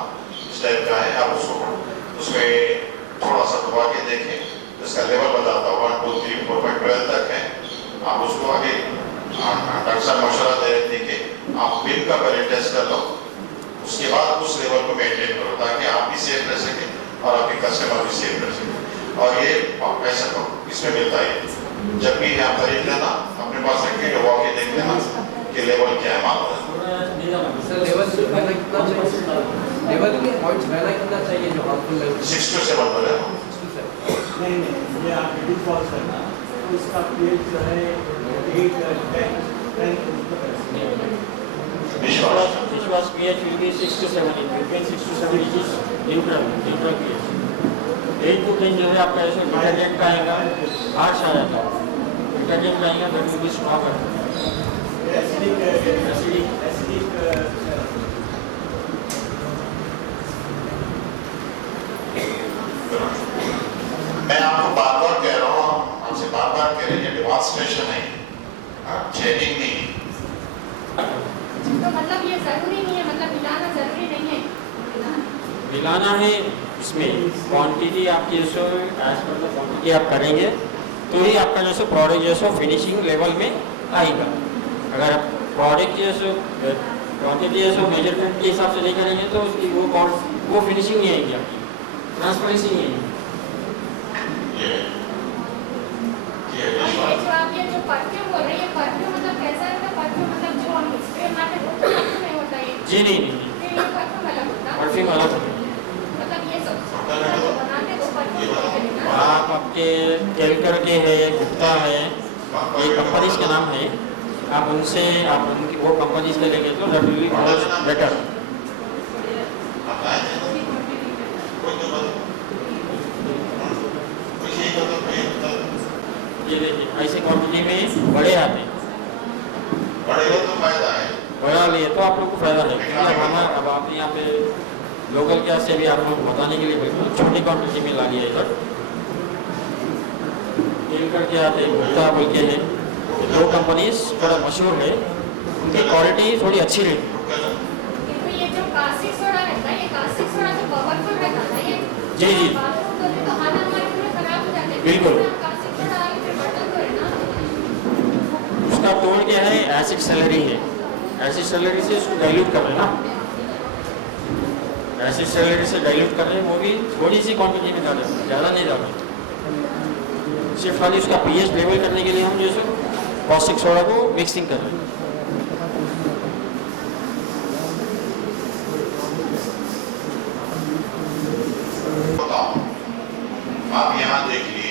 इस टाइप का है, आप उसको उसमें थोड़ा सा दबा के देखें इसका लेवल बताता है 1 2 3 4 5 12 तक है। आप उसको आगे डॉक्टर साहब मशवरा दे रहे थे कि आप बिल का पहले टेस्ट कर लो, उसके बाद उस लेवल को मेंटेन करो ताकि आप भी सेफ रह सकें और आपके कस्टमर भी सेफ रह सकें। और ये पैसा को इसमें मिलता है। जब भी आप खरीद लेना अपने पास रखिए, जब आके देख लेना कि लेवल क्या है माल का। सर लेवल पहले कितना चाहिए? लेवल के पॉइंट्स पहले कितना चाहिए जो हार्मफुल लेवल 6 to 7 बोले ना? नहीं ये आप डिफॉल्ट करना तो इसका पीएच जो है 8 विश्वास pH will be 6 to 7 between 6 to 7 inches neutral pH। 8 to 10 जो है आपका ऐसे डिटर्जेंट का आएगा, हार्श आ जाता है डिटर्जेंट का आएगा, that will be stronger acidic मैं आपको बार-बार कह रहा हूँ, आपसे बार-बार कह रहे हैं, ये डेमोंस्ट्रेशन है, ट्रेनिंग नहीं। तो मतलब ये जरूरी नहीं है, मतलब मिलाना जरूरी नहीं है? मिलाना है इसमें क्वांटिटी आपकी जैसे एज पर द क्वांटिटी आप करेंगे तो ही आपका जैसे प्रोडक्ट जैसे फिनिशिंग लेवल में आएगा। अगर आप प्रोडक्ट जैसे क्वांटिटी जैसे मेजरमेंट के हिसाब से नहीं करेंगे तो उसकी वो फिनिशिंग नहीं आएगी, आपकी ट्रांसपेरेंसी नहीं आएगी। जो आप ये जो परफ्यूम बोल रहे हैं, परफ्यूम मतलब कैसा है? परफ्यूम मतलब जो हम स्प्रे मारते हैं वो परफ्यूम नहीं होता है? जी नहीं, ये परफ्यूम अलग होता है? परफ्यूम अलग होता है। मतलब ये सब बनाते तो परफ्यूम होते हैं ना? आप आपके केलकर के है, गुप्ता है, ये कंपनीज के नाम है, आप उनसे आप उनकी वो कंपनीज के लेंगे तो दैट विल बी बेटर। ये देखिए ऐसे क्वांटिटी में बड़े आते हैं, बड़े तो फायदा है, बड़ा लिए तो आप लोग को फायदा है। क्योंकि अब हमारा अब आप यहाँ पे लोकल गैस से भी आप लोग बताने के लिए बिल्कुल छोटी क्वांटिटी में ला लिया इधर। तेल करके आते हैं, गुप्ता बोल के हैं, दो कंपनीज थोड़ा मशहूर है, उनकी क्वालिटी थोड़ी अच्छी रहती है। तो ये जो कास्टिक सोडा रहता है, ये कास्टिक सोडा तो पावरफुल रहता है ये? जी जी बाथरूम धोते तो हाथ हमारे पूरे खराब हो जाते हैं। बिल्कुल। कास्टिक सोडा आगे फिर बर्तन धोए ना? उसका तोड़ क्या है, एसिड सेलेरी है, एसिड सेलेरी से उसको डाइल्यूट कर रहे हैं ना, एसिड सेलेरी से डाइल्यूट कर रहे हैं, वो भी थोड़ी सी क्वांटिटी में डाल रहे हैं, ज़्यादा नहीं डाल रहे। सिर्फ खाली उसका पीएच लेवल करने के लिए हम जैसे कॉस्टिक सोडा को मिक्सिंग कर रहे हैं। आप यहाँ देखिए,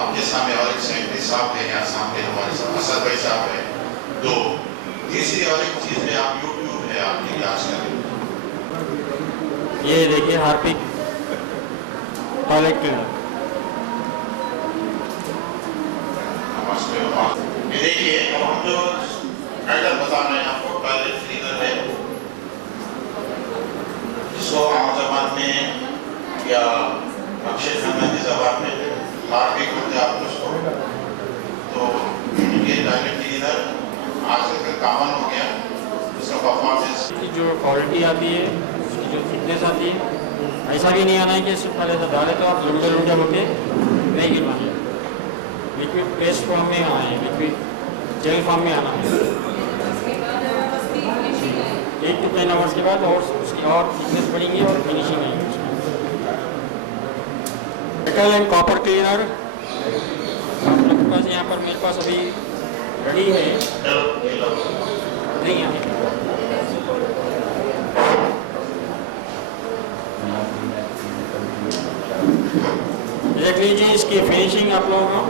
आपके सामने और एक साइंटिस्ट साहब है, यहाँ सामने हमारे साथ असद भाई साहब है, दो। तीसरी और एक चीज है, आप यूट्यूब है आपके लिए आजकल। ये देखिए हार्पिक टॉयलेट क्लीनर, ये देखिए अब हम जो टाइटल बता रहे हैं आपको, टॉयलेट क्लीनर है, जिसको आम जबान में या अक्षय खन्ना की जबान में हार्पिक बोलते हैं आप उसको। तो ये टॉयलेट क्लीनर आजकल कॉमन हो गया, उसका परफॉर्मेंस की जो क्वालिटी आती है, उसकी जो थिकनेस आती है, ऐसा भी नहीं आना है कि सिर्फ पहले से डाले तो आप लुंडे लुंडे होके नहीं गिरना है। लिक्विड पेस्ट फॉर्म में आना है, लिक्विड जेल फॉर्म में आना है। 8 to 10 आवर्स के बाद और उसकी और थिकनेस बढ़ेंगी और फिनिशिंग आएगी उसमें। मेटल एंड कॉपर क्लीनर आप लोग के पास यहाँ पर मेरे पास अभी रेडी है नहीं है। देख लीजिए इसकी फिनिशिंग आप लोगों को।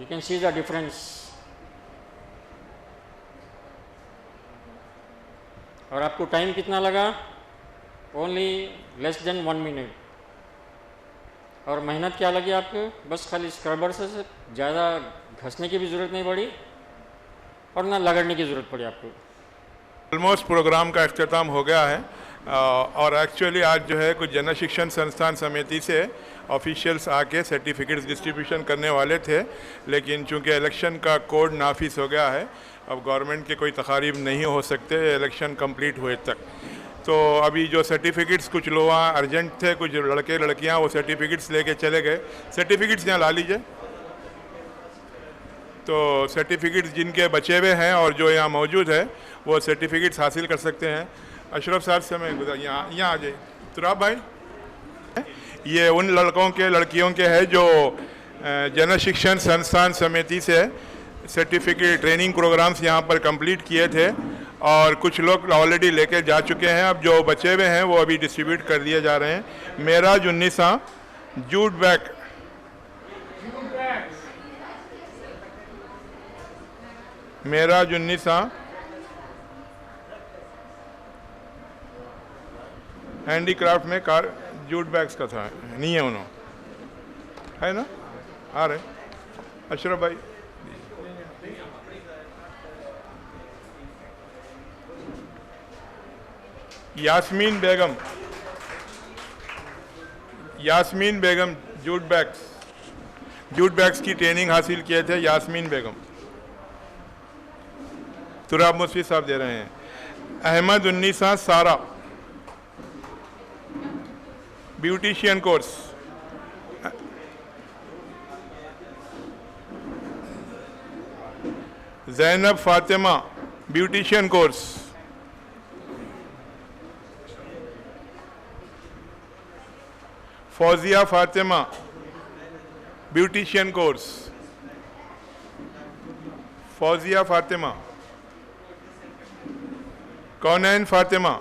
You can see the difference. और आपको टाइम कितना लगा? Only less than 1 minute. और मेहनत क्या लगी आपको? बस खाली स्क्रबर से ज़्यादा घसने की भी ज़रूरत नहीं पड़ी और ना लगड़ने की ज़रूरत पड़ी आपको। ऑलमोस्ट प्रोग्राम का अख्ताम हो गया है और एक्चुअली आज जो है कुछ जन शिक्षण संस्थान समिति से ऑफिशियल्स आके सर्टिफिकेट्स डिस्ट्रीब्यूशन करने वाले थे, लेकिन चूंकि इलेक्शन का कोड नाफिज हो गया है, अब गवर्नमेंट के कोई तकारीब नहीं हो सकते इलेक्शन कंप्लीट हुए तक। तो अभी जो सर्टिफिकेट्स कुछ लोग वहाँ अर्जेंट थे, कुछ लड़के लड़कियाँ वो सर्टिफिकेट्स लेके चले गए। सर्टिफिकेट्स यहाँ ला लीजिए। तो सर्टिफिकेट्स जिनके बचे हुए हैं और जो यहाँ मौजूद है वो सर्टिफिकेट्स हासिल कर सकते हैं। अशरफ साहब से मैं गुजर यहाँ आ जाइए। तुराब भाई, ये उन लड़कों के लड़कियों के हैं जो जन शिक्षण संस्थान समिति से सर्टिफिकेट ट्रेनिंग प्रोग्राम्स यहाँ पर कंप्लीट किए थे और कुछ लोग ऑलरेडी लेके जा चुके हैं। अब जो बचे हुए हैं वो अभी डिस्ट्रीब्यूट कर दिए जा रहे हैं। Meraj Unnisa jute bag, Meraj Unnisa handicraft में कार जूट बैग्स का था, नहीं है उन्होंने, है ना? आ रहे अशरफ भाई। यास्मीन बेगम, यास्मीन बेगम जूट बैग्स की ट्रेनिंग हासिल किए थे। यास्मीन बेगम। तुराब मुस्फी साहब दे रहे हैं। Ahmed Unnisa Sara beautician course. Zainab Fatima beautician course. Fauzia Fatima beautician course. Fauzia Fatima. Kounain Fatima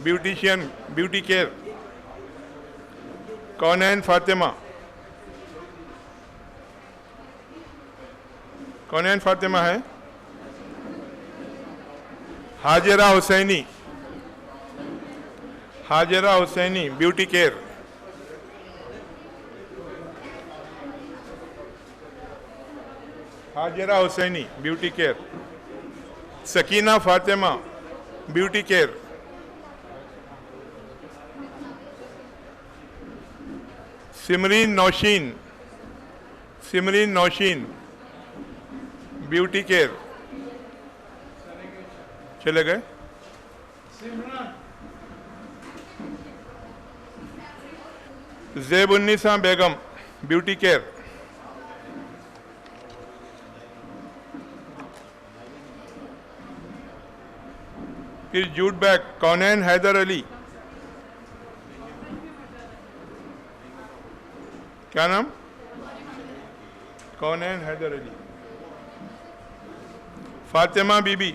beautician beauty care. Kounain Fatima, Kounain Fatima है। Hajira Husaini, Hajira Husaini beauty care. Hajira Husaini beauty care. Sakina Fatima beauty care. Simrin Naushin, Simrin Naushin beauty care. चले गए। Zebunnisa Begum beauty care. फिर जूट बैग कौनैन हैदर अली, क्या नाम? Kounain Haider Ali. Fatima Bibi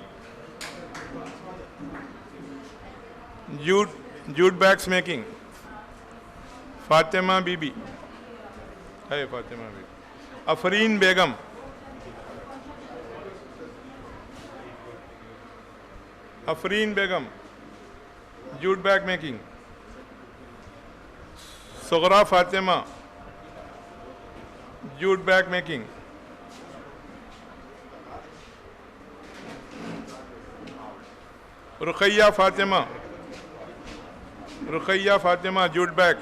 jute bags making. Fatima बीबी है, Fatima Bibi. Afreen Begum, Afreen Begum jute bag making. Sughra Fatima jute bag making. Ruqaiya Fatima, Ruqaiya Fatima jute bag.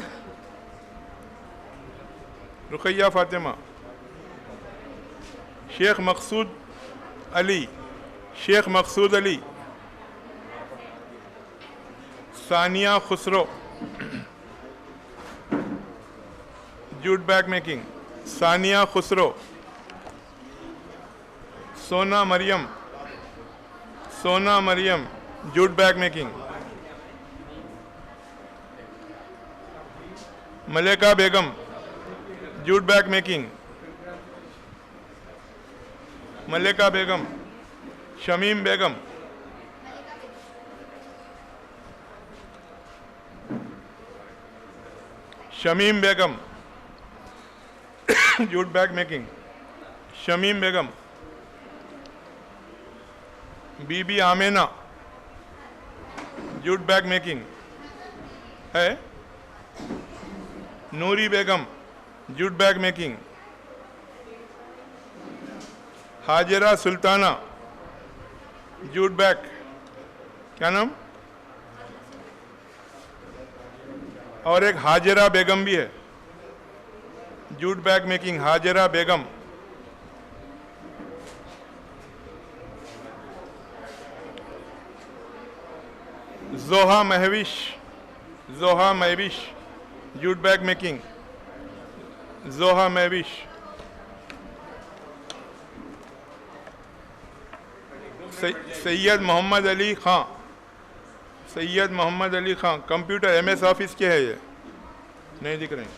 Ruqaiya Fatima. Sheikh Maqsood Ali, Sheikh Maqsood Ali. Sania Khusro jute bag making. Sania Khusro, Sona Mariam jute bag making. Maleka Begum jute bag making. Maleka Begum. Shamim Begum. Shamim Begum jute bag making. Shamim Begum. Bibi Amena jute bag making है। Noori Begum jute bag making. Hajira Sultana jute bag, क्या नाम? और एक हाजिरा बेगम भी है, jute bag making, Hajira Begum. Zoha Mahvish jute bag making. Zoha Mahvish. Syed Mohammad Ali Khan computer MS office के है, ये नहीं दिख रहे हैं।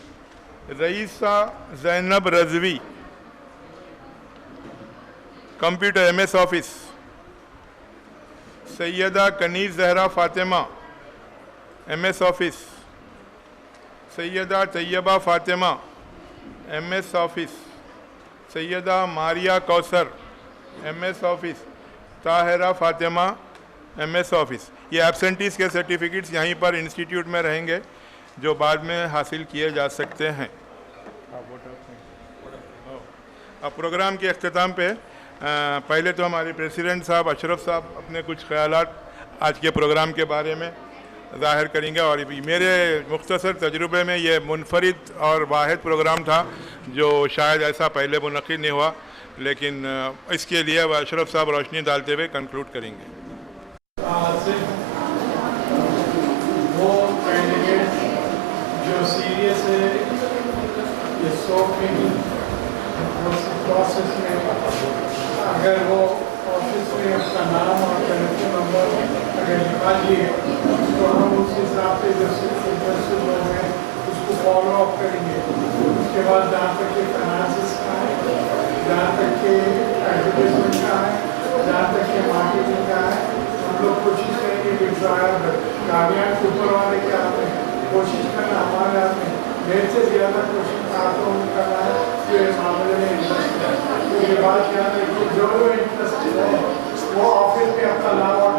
Raisa Zainab Rizvi computer MS office. Syeda Kaneez Zehra Fatima MS office. Syeda Tayyaba Fatima MS office. Syeda Maria Kausar MS office. Tahira Fatima MS office. ये एब्सेंटीज़ के सर्टिफिकेट्स यहीं पर इंस्टीट्यूट में रहेंगे जो बाद में हासिल किए जा सकते हैं। अब प्रोग्राम के अख्ताम पे पहले तो हमारे प्रेसिडेंट साहब अशरफ साहब अपने कुछ ख्यालात आज के प्रोग्राम के बारे में ज़ाहिर करेंगे। और मेरे मुख्तसर तजुर्बे में ये मुनफरिद और वाहिद प्रोग्राम था जो शायद ऐसा पहले मुनक़िद नहीं हुआ, लेकिन इसके लिए वह अशरफ साहब रोशनी डालते हुए कंक्लूड करेंगे। वो कैंडिडेट जो सीरियस है ये प्रोसेस में, अगर वो ऑफिस में अपना नाम और टेलीफोन नंबर अगर लिखा लिए तो हम उस हिसाब से जो इंटरेस्टेड लोग हैं उसको फॉलो अप करेंगे। उसके बाद जहाँ तक के फाइनेंसिस का है, जहाँ तक के एडवर्टाइजमेंट का है, जहाँ तक के मार्केटिंग का है, हम लोग कोशिश करेंगे कि कामयाब ऊपर वाले के हाथ में कोशिश करना, हमारे हाथ में मेरे से ज़्यादा कोशिश आप लोगों को करना है कि इस मामले में इंटरेस्ट है। तो ये बात याद है कि जो इंटरेस्टेड है वो ऑफिस में अपना नाम और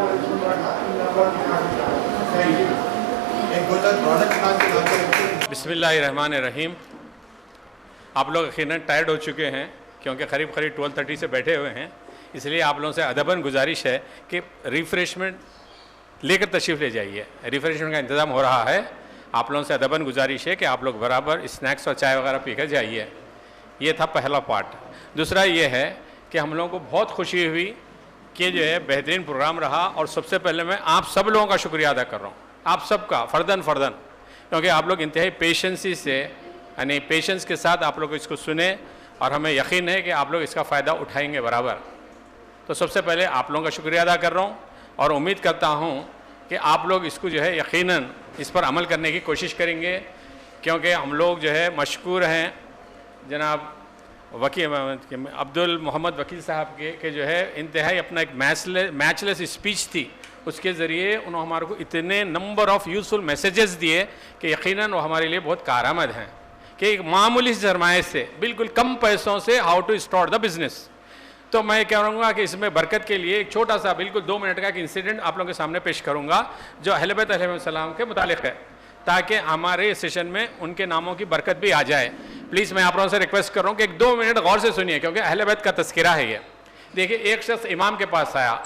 नंबर दिखा देता है। Thank you. एक बिस्मिल्लाहिर्रहमानिर्रहीम। आप लोग यकीनन टायर्ड हो चुके हैं क्योंकि करीब 12:30 से बैठे हुए हैं, इसलिए आप लोगों से अदबन गुजारिश है कि रिफ़्रेशमेंट लेकर तशरीफ़ ले जाइए। रिफ़्रेशमेंट का इंतज़ाम हो रहा है। आप लोगों से अदबन गुजारिश है कि आप लोग बराबर स्नैक्स और चाय वगैरह पी कर जाइए। ये था पहला पार्ट। दूसरा ये है कि हम लोगों को बहुत खुशी हुई कि जो है बेहतरीन प्रोग्राम रहा, और सबसे पहले मैं आप सब लोगों का शुक्रिया अदा कर रहा हूँ, आप सबका फ़र्दन क्योंकि आप लोग इंतहाई पेशेंसी से यानी पेशेंस के साथ आप लोग इसको सुने और हमें यकीन है कि आप लोग इसका फ़ायदा उठाएंगे बराबर। तो सबसे पहले आप लोगों का शुक्रिया अदा कर रहा हूँ और उम्मीद करता हूँ कि आप लोग इसको जो है यकीनन इस पर अमल करने की कोशिश करेंगे, क्योंकि हम लोग जो है मशकूर हैं जनाब अब्दुल मोहम्मद वकील साहब के जो है इंतहाई अपना एक मैचलेस स्पीच थी, उसके ज़रिए उन्होंने हमारे को इतने नंबर ऑफ़ यूज़फुल मैसेजेस दिए कि यकीनन वो हमारे लिए बहुत कारआमद हैं कि एक मामूली सरमाए से बिल्कुल कम पैसों से how to start the business. तो मैं कह रहूँगा कि इसमें बरकत के लिए एक छोटा सा बिल्कुल 2 मिनट का एक इंसिडेंट आप लोगों के सामने पेश करूँगा जो अहले बैत अलैहिस्सलाम के मुतालिक है, ताकि हमारे सेशन में उनके नामों की बरकत भी आ जाए। प्लीज़ मैं आप लोगों से रिक्वेस्ट कर रहा हूँ कि 1-2 मिनट गौर से सुनिए, क्योंकि अहले बैत का तज़किरा है ये। देखिए, एक शख्स इमाम के पास आया,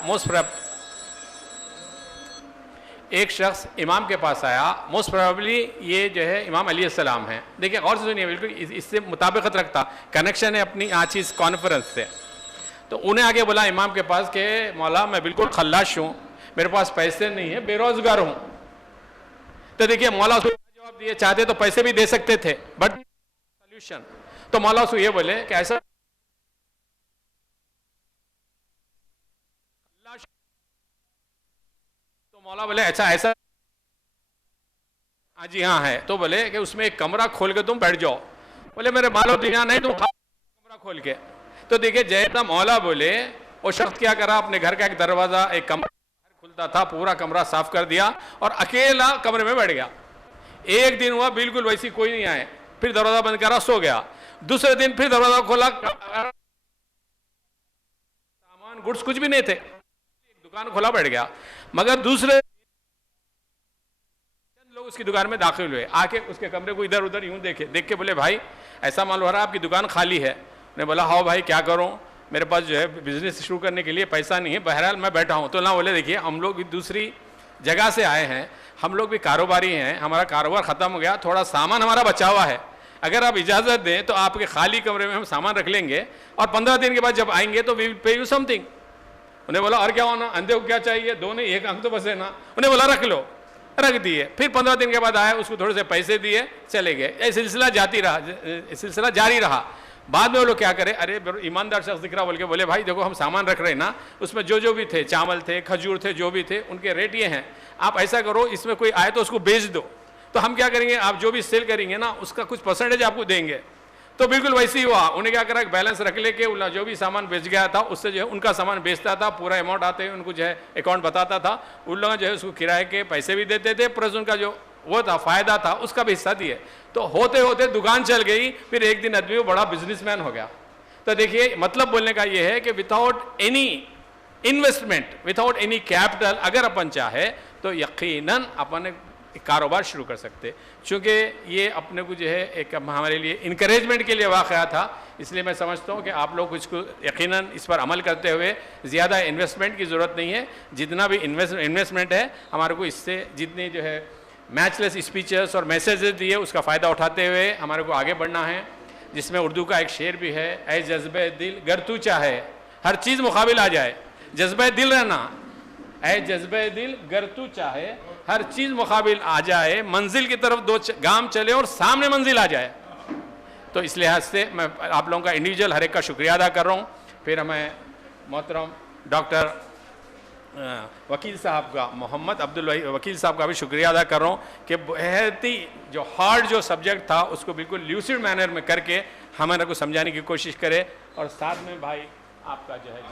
मोस्ट प्रोबेबली ये जो है इमाम अलैहिस्सलाम है। देखिए गौर से सुनिए, बिल्कुल इससे मुताबिकत रखता कनेक्शन है अपनी आज इस कॉन्फ्रेंस से। तो उन्हें आगे बोला इमाम के पास कि मौला मैं बिल्कुल खल्लाश हूँ, मेरे पास पैसे नहीं है, बेरोजगार हूँ। तो देखिए मौला उसको जवाब दिए, चाहते तो पैसे भी दे सकते थे बट सोल्यूशन। तो मौला उसको ये बोले कि ऐसा मौला बोले अच्छा ऐसा, हाँ जी हाँ है, तो बोले कि उसमें एक कमरा खोल के तुम बैठ जाओ। बोले मेरे मालो यहाँ नहीं, तुम कमरा खोल के। तो देखिए जैसा मौला बोले वो शख्स क्या करा, अपने घर का एक दरवाजा एक कमरा खुलता था, पूरा कमरा साफ कर दिया और अकेला कमरे में बैठ गया। एक दिन हुआ बिल्कुल वैसी कोई नहीं आए, फिर दरवाजा बंद करा सो गया। दूसरे दिन फिर दरवाजा खोला, सामान गुड्स कुछ भी नहीं थे, दुकान खोला बैठ गया। मगर दूसरे लोग उसकी दुकान में दाखिल हुए, आके उसके कमरे को इधर उधर यूं देख के बोले भाई ऐसा मालूम हो रहा है आपकी दुकान खाली है। ने बोला हाँ भाई क्या करूं, मेरे पास जो है बिजनेस शुरू करने के लिए पैसा नहीं है, बहरहाल मैं बैठा हूं। तो ना बोले देखिए हम लोग भी दूसरी जगह से आए हैं, हम लोग भी कारोबारी हैं, हमारा कारोबार खत्म हो गया, थोड़ा सामान हमारा बचा हुआ है, अगर आप इजाज़त दें तो आपके खाली कमरे में हम सामान रख लेंगे और 15 दिन के बाद जब आएंगे तो we will pay you something. उन्हें बोला और क्या होना, अंधे को क्या चाहिए, दो नहीं एक अंक तो बस है ना। उन्हें बोला रख लो, रख दिए। फिर 15 दिन के बाद आए, उसको थोड़े से पैसे दिए, चले गए। ये सिलसिला जारी रहा। बाद में वो लोग क्या करे, अरे ईमानदार शख्स दिख रहा बोल के बोले भाई देखो हम सामान रख रहे हैं ना, उसमें जो भी थे, चावल थे, खजूर थे, जो भी थे, उनके रेट ये हैं, आप ऐसा करो इसमें कोई आए तो उसको बेच दो, तो हम क्या करेंगे आप जो भी सेल करेंगे ना उसका कुछ परसेंटेज आपको देंगे। तो बिल्कुल वैसे ही हुआ, उन्हें क्या करा बैलेंस रख लेके जो भी सामान बेच गया था उससे जो है उनका सामान बेचता था, पूरा अमाउंट आते उनको जो है अकाउंट बताता था, उन लोग जो है उसको किराए के पैसे भी देते थे, प्लस उनका जो वो था फायदा था उसका भी हिस्सा दिए। तो होते होते दुकान चल गई, फिर एक दिन आदमी वो बड़ा बिजनेसमैन हो गया। तो देखिए मतलब बोलने का ये है कि without any investment, without any capital अगर अपन चाहे तो यकीनन अपन कारोबार शुरू कर सकते। चूँकि ये अपने को जो है एक हमारे लिए इनकरेजमेंट के लिए वाक़या था, इसलिए मैं समझता हूँ कि आप लोग इसको यकीनन इस पर अमल करते हुए ज़्यादा इन्वेस्टमेंट की ज़रूरत नहीं है, जितना भी इन्वेस्टमेंट है हमारे को इससे जितनी जो है मैचलेस स्पीचेस और मैसेजेस दिए उसका फ़ायदा उठाते हुए हमारे को आगे बढ़ना है, जिसमें उर्दू का एक शेर भी है, ऐ जज्बे दिल गर तू चाहे हर चीज़ मुकाबिल आ जाए। जज्बे दिल रहना, ऐ जज्बे दिल गर तू चाहे हर चीज़ मुकाबिल आ जाए, मंजिल की तरफ 2 गाम चले और सामने मंजिल आ जाए। तो इस लिहाज से मैं आप लोगों का इंडिविजुअल हर एक का शुक्रिया अदा कर रहा हूँ। फिर हमें मोहतरम डॉक्टर वकील साहब का, मोहम्मद अब्दुल वकील साहब का भी शुक्रिया अदा कर रहा हूँ कि बहुत ही जो हार्ड जो सब्जेक्ट था उसको बिल्कुल ल्यूसिड मैनर में करके हमारे को समझाने की कोशिश करे। और साथ में भाई आपका जो है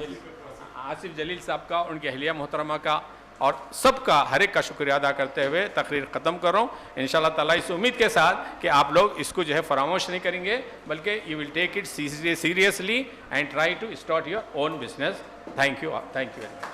आसिफ जलील साहब का, उनकी अहलिया मोहतरमा का और सबका हर एक का शुक्रिया अदा करते हुए तकरीर ख़त्म कर रहा हूँ। इंशाल्लाह ताला इस उम्मीद के साथ कि आप लोग इसको जो है फरामोश नहीं करेंगे, बल्कि you will take it seriously and try to start your own business. Thank you very much.